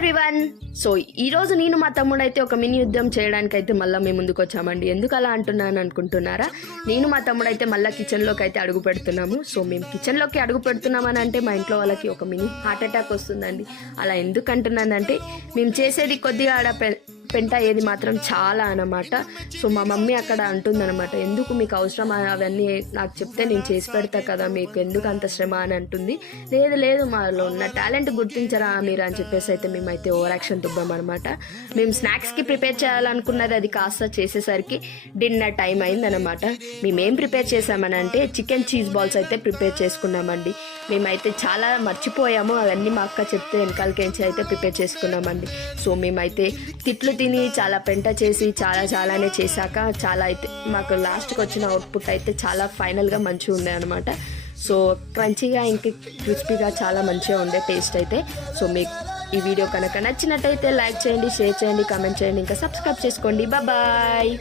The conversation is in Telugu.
ఎవ్రీవన్. సో ఈరోజు నేను మా తమ్ముడు అయితే ఒక మినీ యుద్ధం చేయడానికి అయితే మళ్ళీ మేము ముందుకు వచ్చామండి. ఎందుకు అలా అంటున్నాను అనుకుంటున్నారా? నేను మా తమ్ముడు అయితే మళ్ళీ కిచెన్లోకి అయితే అడుగు పెడుతున్నాము. సో మేము కిచెన్లోకి అడుగు పెడుతున్నామని అంటే మా ఇంట్లో వాళ్ళకి ఒక మినీ హార్ట్ అటాక్ వస్తుందండి. అలా ఎందుకు అంటున్నానంటే మేము చేసేది కొద్దిగా పెంట ఏది మాత్రం చాలా అన్నమాట. సో మా మమ్మీ అక్కడ అంటుందన్నమాట, ఎందుకు మీకు అవసరం అవన్నీ నాకు చెప్తే నేను చేసి పెడతా కదా, మీకు ఎందుకు అంత శ్రమ అని అంటుంది. లేదు మాలో ఉన్న టాలెంట్ గుర్తించరా మీరు అని చెప్పేసి అయితే మేమైతే ఓవర్ యాక్షన్ దుబ్బామన్నమాట. మేము స్నాక్స్కి ప్రిపేర్ చేయాలనుకున్నది అది కాస్త చేసేసరికి డిన్నర్ టైం అయిందనమాట. మేమేం ప్రిపేర్ చేసామని అంటే చికెన్ చీజ్ బాల్స్ అయితే ప్రిపేర్ చేసుకున్నామండి. మేమైతే చాలా మర్చిపోయాము, అవన్నీ మా అక్క చెప్తే వెనకాలకేంచి అయితే ప్రిపేర్ చేసుకున్నామండి. సో మేమైతే తిట్లు తిని చాలా పెంట చేసి చాలానే చేశాక చాలా అయితే మాకు లాస్ట్కి వచ్చిన అవుట్పుట్ అయితే చాలా ఫైనల్గా మంచిగా ఉండే అనమాట. సో క్రంచీగా ఇంక క్రిస్పీగా చాలా మంచిగా ఉండే టేస్ట్ అయితే. సో మీకు ఈ వీడియో కనుక నచ్చినట్టయితే లైక్ చేయండి, షేర్ చేయండి, కామెంట్ చేయండి, ఇంకా సబ్స్క్రైబ్ చేసుకోండి. బాయ్.